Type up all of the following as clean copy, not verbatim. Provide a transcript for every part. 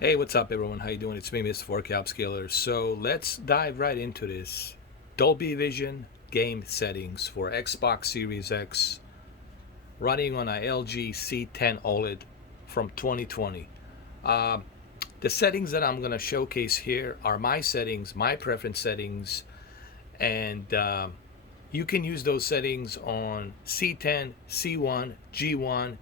Hey, what's up, everyone? How you doing? It's me, Mr. 4K Upscaler. So let's dive right into this. Dolby Vision game settings for Xbox Series X, running on a LG C10 OLED from 2020. Uh, the settings that I'm gonna showcase here are my settings, my preference settings, and you can use those settings on C10, C1, G1,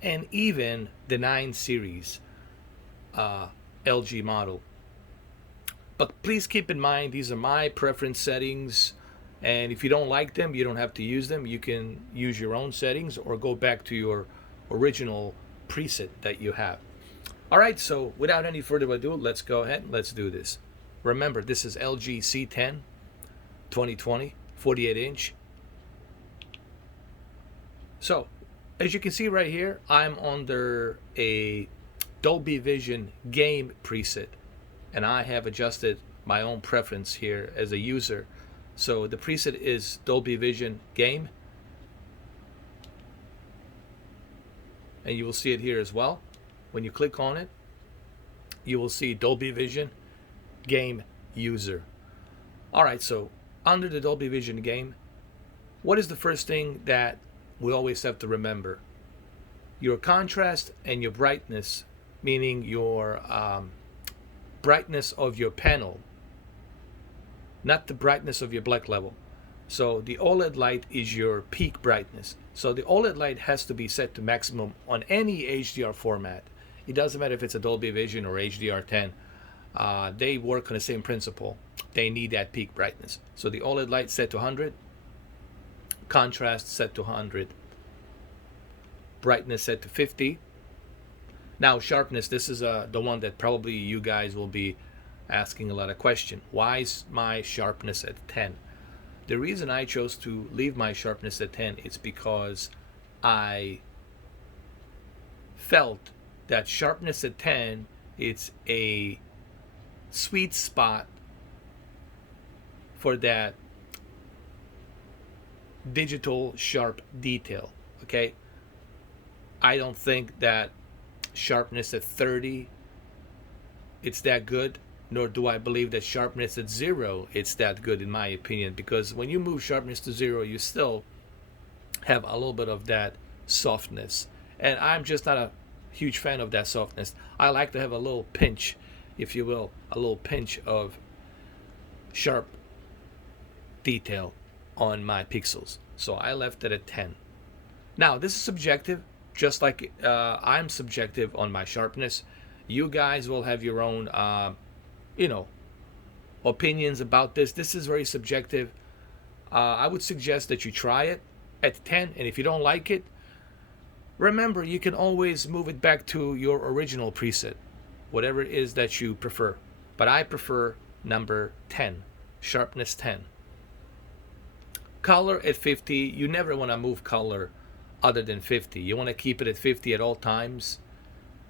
and even the 9 series LG model. But please keep in mind, these are my preference settings. And if you don't like them, you don't have to use them. You can use your own settings or go back to your original preset that you have. All right, so without any further ado, let's go ahead and let's do this. Remember, this is LG C10 2020, 48 inch. So, as you can see right here, I'm under a Dolby Vision game preset, and I have adjusted my own preference here as a user. So the preset is Dolby Vision Game, and you will see it here as well. When you click on it, you will see Dolby Vision Game User. All right, so under the Dolby Vision Game, what is the first thing that we always have to remember? Your contrast and your brightness, meaning your brightness of your panel, not the brightness of your black level. So the OLED light is your peak brightness. So the OLED light has to be set to maximum on any HDR format. It doesn't matter if it's a Dolby Vision or HDR10. They work on the same principle. They need that peak brightness. So the OLED light set to 100, contrast set to 100, brightness set to 50. Now sharpness, this is the one that probably you guys will be asking a lot of questions. Why is my sharpness at 10? The reason I chose to leave my sharpness at 10 is because I felt that sharpness at 10, it's a sweet spot for that digital sharp detail. Okay, I don't think that sharpness at 30 it's that good, nor do I believe that sharpness at 0 it's that good, in my opinion, because when you move sharpness to 0, you still have a little bit of that softness, and I'm just not a huge fan of that softness. I like to have a little pinch, if you will, a little pinch of sharp detail on my pixels. So I left it at 10. Now this is subjective, just like I'm subjective on my sharpness. You guys will have your own opinions about this. This is very subjective. I would suggest that you try it at 10, and if you don't like it, remember you can always move it back to your original preset, whatever it is that you prefer. But I prefer number 10, sharpness 10. Color at 50. You never want to move color other than 50. You want to keep it at 50 at all times,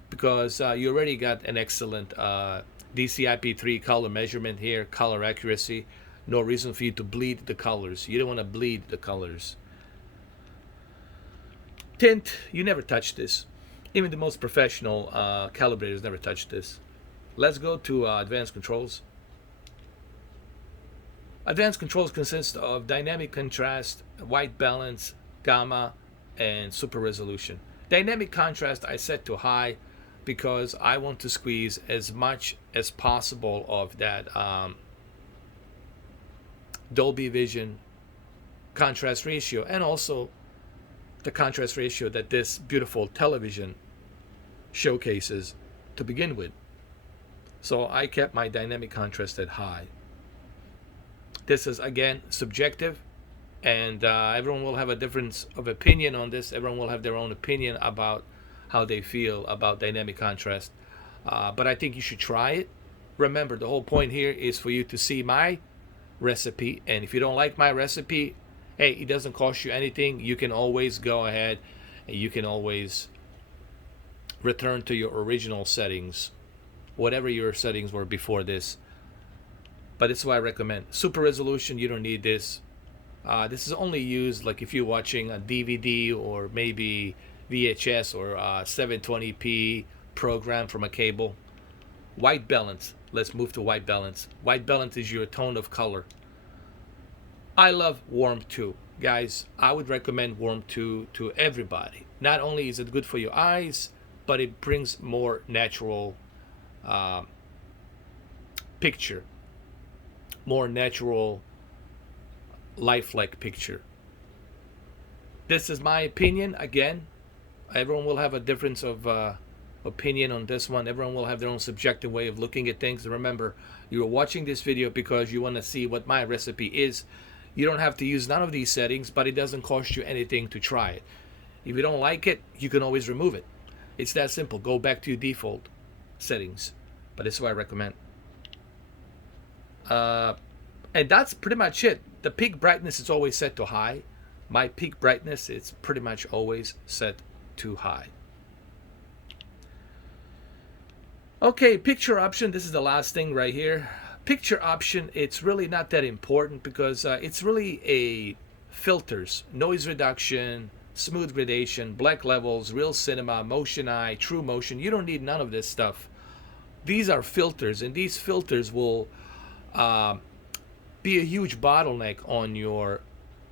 because you already got an excellent DCI-P3 color measurement here, color accuracy. No reason for you to bleed the colors. You don't want to bleed the colors. Tint, you never touch this. Even the most professional calibrators never touch this. Let's go to advanced controls. Advanced controls consist of dynamic contrast, white balance, gamma, and super resolution. Dynamic contrast I set to high because I want to squeeze as much as possible of that Dolby Vision contrast ratio, and also the contrast ratio that this beautiful television showcases to begin with. So I kept my dynamic contrast at high. This is again subjective, and everyone will have a difference of opinion on this. Everyone will have their own opinion about how they feel about dynamic contrast, but I think you should try it. Remember, the whole point here is for you to see my recipe, and if you don't like my recipe, hey, it doesn't cost you anything. You can always go ahead and you can always return to your original settings, whatever your settings were before this. But this is what I recommend. Super resolution, you don't need this. This is only used like if you're watching a DVD or maybe VHS or 720p program from a cable. White balance. Let's move to white balance. White balance is your tone of color. I love warm 2. Guys, I would recommend warm 2 to everybody. Not only is it good for your eyes, but it brings more natural picture. More natural, lifelike picture. This is my opinion. Again, everyone will have a difference of opinion on this one. Everyone will have their own subjective way of looking at things. Remember, you're watching this video because you want to see what my recipe is. You don't have to use none of these settings, but it doesn't cost you anything to try it. If you don't like it, you can always remove it. It's that simple. Go back to your default settings. But this is what I recommend. And that's pretty much it. The peak brightness is always set to high. My peak brightness is pretty much always set to high. Okay, picture option. This is the last thing right here. Picture option, it's really not that important because it's really a filters, noise reduction, smooth gradation, black levels, real cinema, motion eye, true motion. You don't need none of this stuff. These are filters, and these filters will be a huge bottleneck on your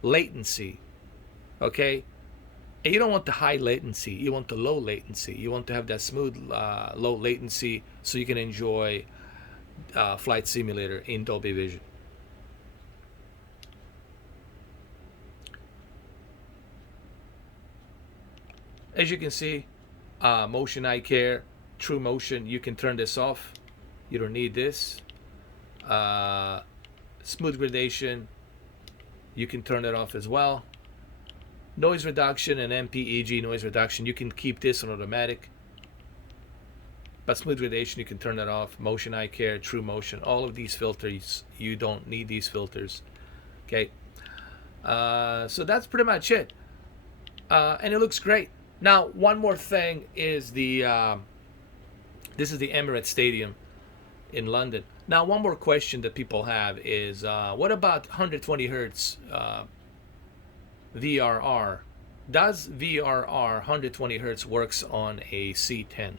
latency. Okay? And you don't want the high latency. You want the low latency. You want to have that smooth, low latency so you can enjoy Flight Simulator in Dolby Vision. As you can see, motion eye care, true motion, you can turn this off. You don't need this. Smooth gradation, you can turn it off as well. Noise reduction and MPEG noise reduction, you can keep this on automatic. But smooth gradation, you can turn that off. Motion eye care, true motion, all of these filters, you don't need these filters. Okay, so that's pretty much it. And it looks great. Now, one more thing is the this is the Emirates Stadium in London. Now, one more question that people have is, what about 120 hertz VRR? Does VRR 120 hertz works on a C10?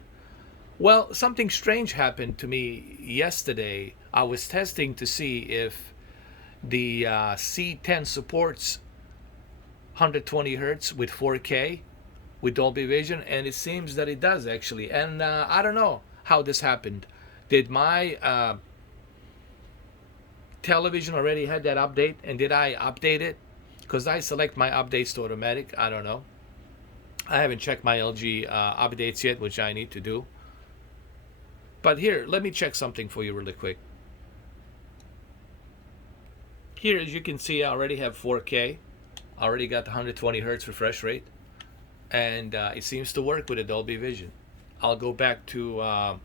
Well, something strange happened to me yesterday. I was testing to see if the C10 supports 120 hertz with 4K with Dolby Vision, and it seems that it does actually. And I don't know how this happened. Did my television already had that update, and did I update it? Because I select my updates to automatic. I don't know. I haven't checked my LG updates yet, which I need to do. But here, let me check something for you really quick. Here, as you can see, I already have 4K. I already got the 120 hertz refresh rate. And it seems to work with a Dolby Vision. I'll go back to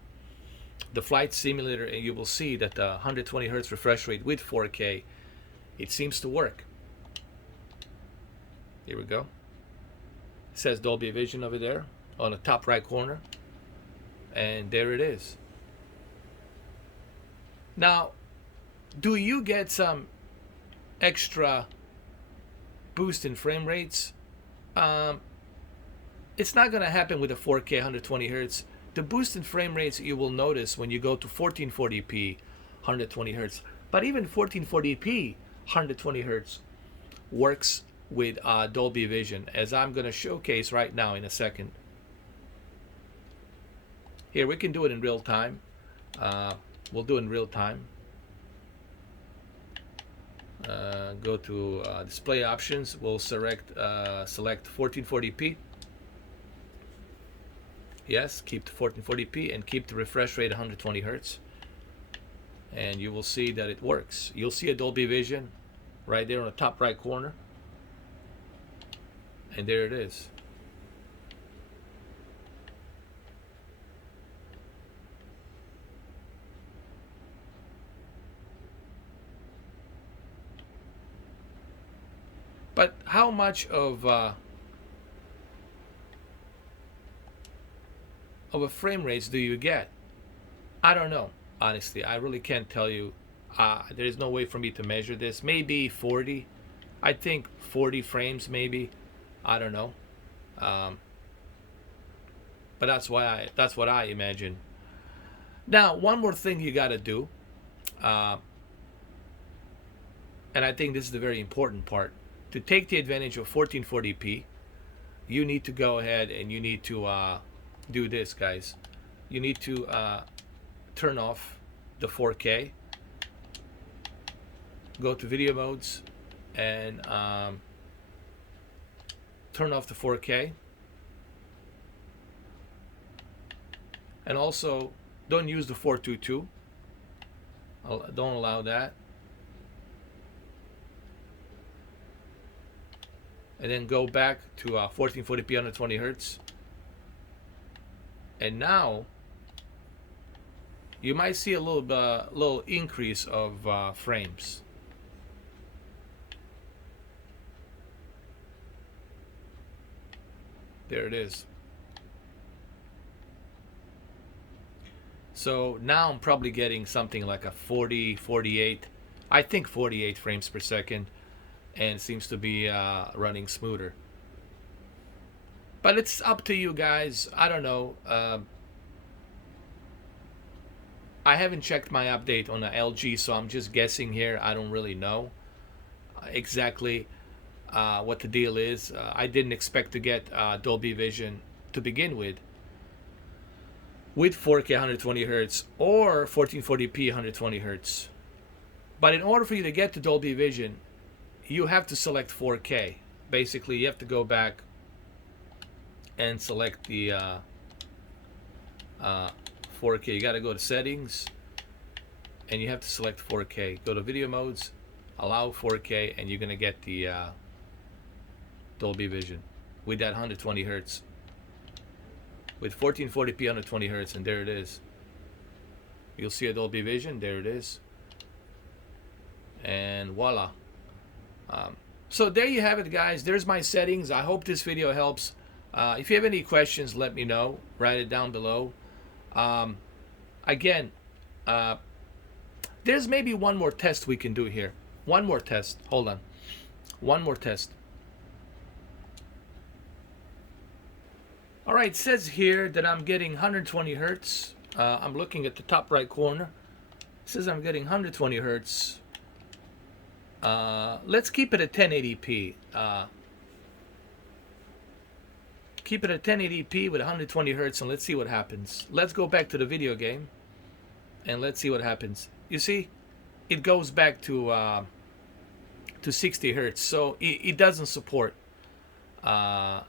the Flight Simulator, and you will see that the 120 hertz refresh rate with 4K, it seems to work. Here we go. It says Dolby Vision over there on the top right corner. And there it is. Now, do you get some extra boost in frame rates? It's not going to happen with a 4K 120 hertz. The boost in frame rates you will notice when you go to 1440p 120 hertz. But even 1440p 120 hertz works with Dolby Vision, as I'm going to showcase right now in a second. Here, we can do it in real time. We'll do it in real time. Go to display options. We'll select 1440p. Yes, keep the 1440p and keep the refresh rate 120 hertz. And you will see that it works. You'll see a Dolby Vision right there on the top right corner. And there it is. But how much of a frame rates do you get? I don't know. Honestly, I really can't tell you. There is no way for me to measure this. Maybe 40. I think 40 frames, maybe. I don't know. But that's what I imagine. Now, one more thing you got to do, and I think this is the very important part, to take the advantage of 1440p, you need to go ahead and you need to do this, guys. You need to turn off the 4K, go to video modes, and turn off the 4K. And also, don't use the 422. Don't allow that. And then go back to 1440p 120 hertz. And now you might see a little increase of frames. There it is. So now I'm probably getting something like a 40, 48, I think 48 frames per second, and seems to be running smoother. But it's up to you guys. I don't know. I haven't checked my update on the LG, so I'm just guessing here. I don't really know exactly what the deal is. I didn't expect to get Dolby Vision to begin with 4K 120 hertz or 1440p 120 hertz. But in order for you to get to Dolby Vision, you have to select 4K. Basically, you have to go back and select the 4K. You got to go to settings and you have to select 4K. Go to video modes, allow 4K, and you're going to get the Dolby Vision with that 120 hertz. With 1440p 120 hertz, and there it is. You'll see a Dolby Vision. There it is. And voila. So there you have it, guys. There's my settings. I hope this video helps. If you have any questions, let me know. Write it down below. Again, there's maybe one more test we can do here. One more test. Hold on. One more test. All right, it says here that I'm getting 120 hertz. I'm looking at the top right corner. It says I'm getting 120 hertz. Let's keep it at 1080p. Keep it at 1080p with 120 hertz, and let's see what happens. Let's go back to the video game, and let's see what happens. You see, it goes back to 60 hertz, so it doesn't support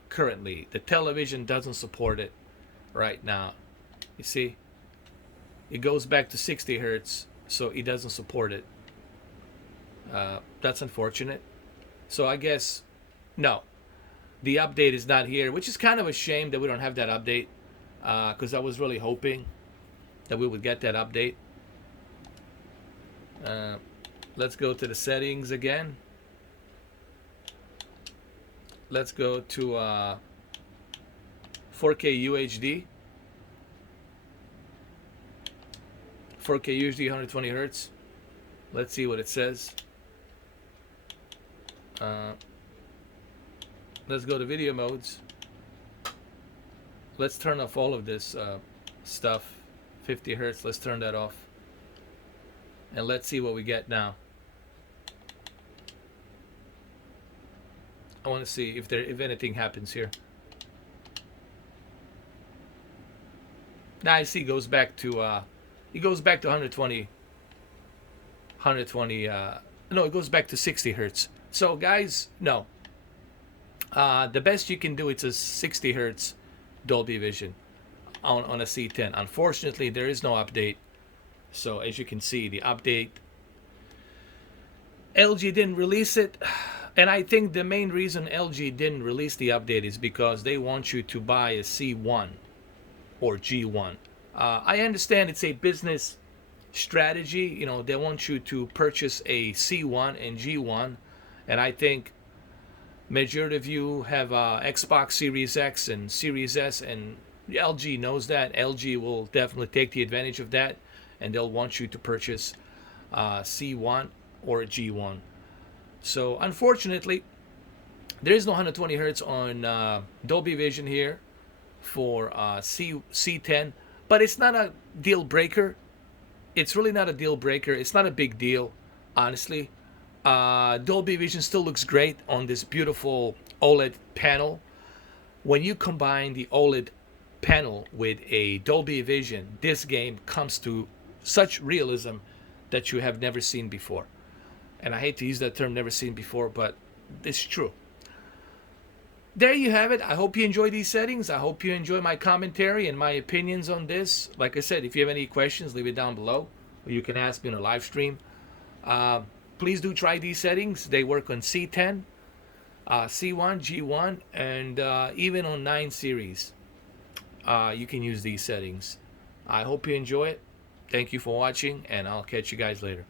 currently. The television doesn't support it right now. You see, it goes back to 60 hertz, so it doesn't support it. That's unfortunate. So I guess no, the update is not here, which is kind of a shame that we don't have that update, because I was really hoping that we would get that update. Let's go to the settings again. Let's go to 4K UHD. 4K UHD 120 hertz. Let's see what it says. Let's go to video modes. Let's turn off all of this stuff. 50 hertz, let's turn that off. And let's see what we get now. I want to see if anything happens here. Now I see it goes back to 120. No, it goes back to 60 hertz. So guys, no. The best you can do is a 60 hertz Dolby Vision on a C10. Unfortunately, there is no update. So as you can see, the update, LG didn't release it. And I think the main reason LG didn't release the update is because they want you to buy a C1 or G1. I understand it's a business strategy. You know, they want you to purchase a C1 and G1. And I think majority of you have Xbox Series X and Series S, and LG knows that. LG will definitely take the advantage of that, and they'll want you to purchase C1 or G1. So unfortunately, there is no 120 hertz on Dolby Vision here for C10, but it's not a deal breaker. It's really not a deal breaker. It's not a big deal, honestly. Dolby Vision still looks great on this beautiful OLED panel. When you combine the OLED panel with a Dolby Vision, this game comes to such realism that you have never seen before. And I hate to use that term, never seen before, but it's true. There you have it. I hope you enjoy these settings. I hope you enjoy my commentary and my opinions on this. Like I said, if you have any questions, leave it down below. Or you can ask me on a live stream. Please do try these settings. They work on C10, C1, G1, and even on 9 series. You can use these settings. I hope you enjoy it. Thank you for watching, and I'll catch you guys later.